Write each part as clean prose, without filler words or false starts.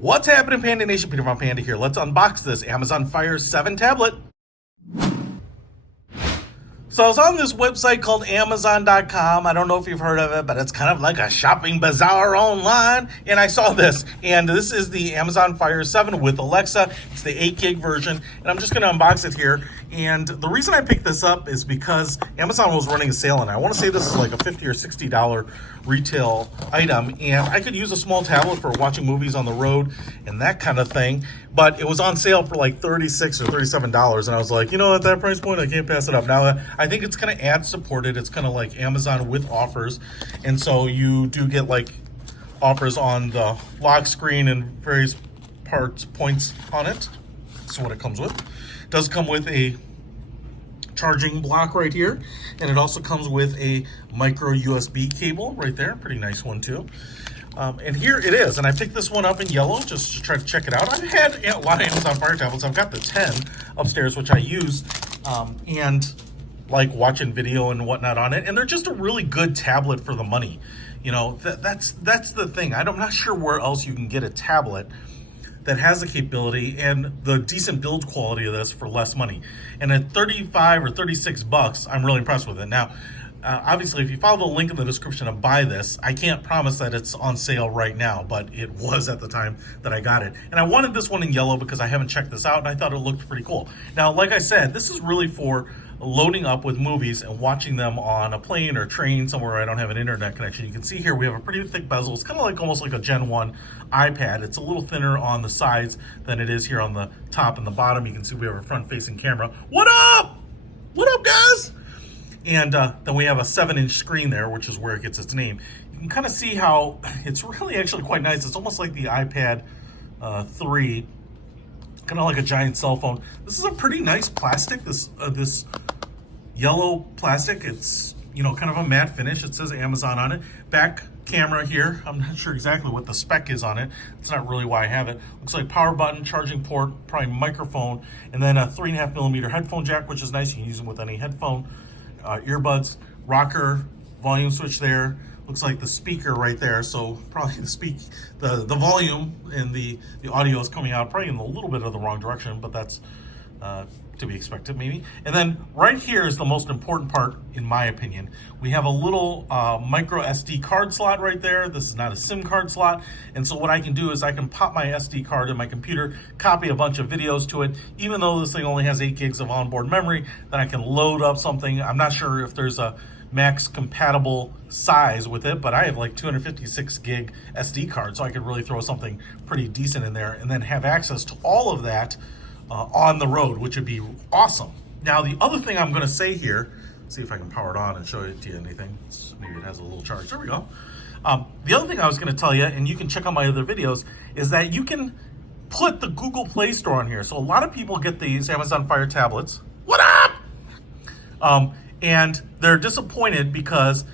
What's happening, Panda Nation? Peter Von Panda here. Let's unbox this Amazon Fire 7 tablet. So I was on this website called Amazon.com. I don't know if you've heard of it, but it's kind of like a shopping bazaar online. And I saw this, and this is the Amazon Fire 7 with Alexa. It's the 8 gig version, and I'm just going to unbox it here. And the reason I picked this up is because Amazon was running a sale, and I want to say this is like a $50 or $60 retail item, and I could use a small tablet for watching movies on the road and that kind of thing. But it was on sale for like $36 or $37, and I was like, you know, at that price point, I can't pass it up. Now, I think it's kind of ad supported. It's kind of like Amazon with offers, and so you do get like offers on the lock screen and various points on it. That's what it comes with. It does come with a charging block right here, and it also comes with a micro USB cable right there. Pretty nice one too. And here it is, and I picked this one up in yellow just to try to check it out. I've had a lot of Amazon Fire tablets. I've got the 10 upstairs, which I use, and like watching video and whatnot on it. And they're just a really good tablet for the money. You know, that's the thing. I'm not sure where else you can get a tablet that has the capability and the decent build quality of this for less money. And at 35 or 36 bucks, I'm really impressed with it. Now, obviously, if you follow the link in the description to buy this, I can't promise that it's on sale right now, but it was at the time that I got it. And I wanted this one in yellow because I haven't checked this out, and I thought it looked pretty cool. Now, like I said, this is really for loading up with movies and watching them on a plane or train somewhere where I don't have an internet connection. You can see here we have a pretty thick bezel. It's kind of like almost like a Gen 1 iPad. It's a little thinner on the sides than it is here on the top and the bottom. You can see we have a front-facing camera. What up? What up, guys? And then we have a 7-inch screen there, which is where it gets its name. You can kind of see how it's really actually quite nice. It's almost like the iPad 3, kind of like a giant cell phone. This is a pretty nice plastic, this yellow plastic. It's, you know, kind of a matte finish. It says Amazon on it. Back camera here. I'm not sure exactly what the spec is on it. It's not really why I have it. Looks like power button, charging port, probably microphone, and then a 3.5mm headphone jack, which is nice. You can use them with any headphone. Earbuds, rocker, volume switch there. Looks like the speaker right there. So probably the volume and the audio is coming out probably in a little bit of the wrong direction, but that's to be expected maybe. And then right here is the most important part, in my opinion. We have a little micro SD card slot right there. This is not a SIM card slot. And so what I can do is I can pop my SD card in my computer, copy a bunch of videos to it. Even though this thing only has 8 gigs of onboard memory, then I can load up something. I'm not sure if there's a max compatible size with it, but I have like 256 gig SD card, so I could really throw something pretty decent in there and then have access to all of that on the road, which would be awesome. Now, the other thing I'm going to say here, see if I can power it on and show it to you anything. Maybe it has a little charge. There we go. The other thing I was going to tell you, and you can check out my other videos, is that you can put the Google Play Store on here. So a lot of people get these Amazon Fire tablets. What up? And they're disappointed because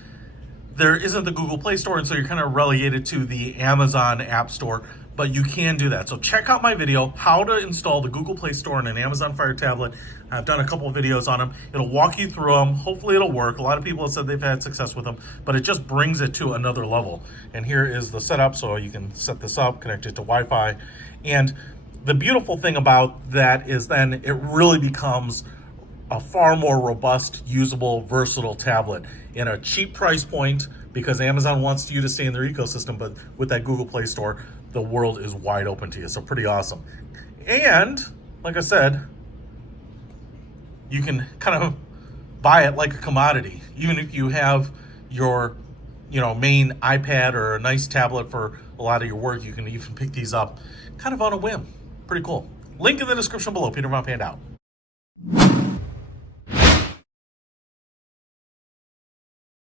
there isn't the Google Play Store, and so you're kind of relegated to the Amazon App Store. But you can do that. So check out my video, how to install the Google Play Store on an Amazon Fire tablet. I've done a couple of videos on them. It'll walk you through them. Hopefully it'll work. A lot of people have said they've had success with them, but it just brings it to another level. And here is the setup, so you can set this up, connect it to Wi-Fi. And the beautiful thing about that is then it really becomes a far more robust, usable, versatile tablet in a cheap price point, because Amazon wants you to stay in their ecosystem, but with that Google Play Store, the world is wide open to you. So pretty awesome. And like I said, you can kind of buy it like a commodity. Even if you have your, you know, main iPad or a nice tablet for a lot of your work, you can even pick these up kind of on a whim. Pretty cool. Link in the description below. Peter Von Panda out.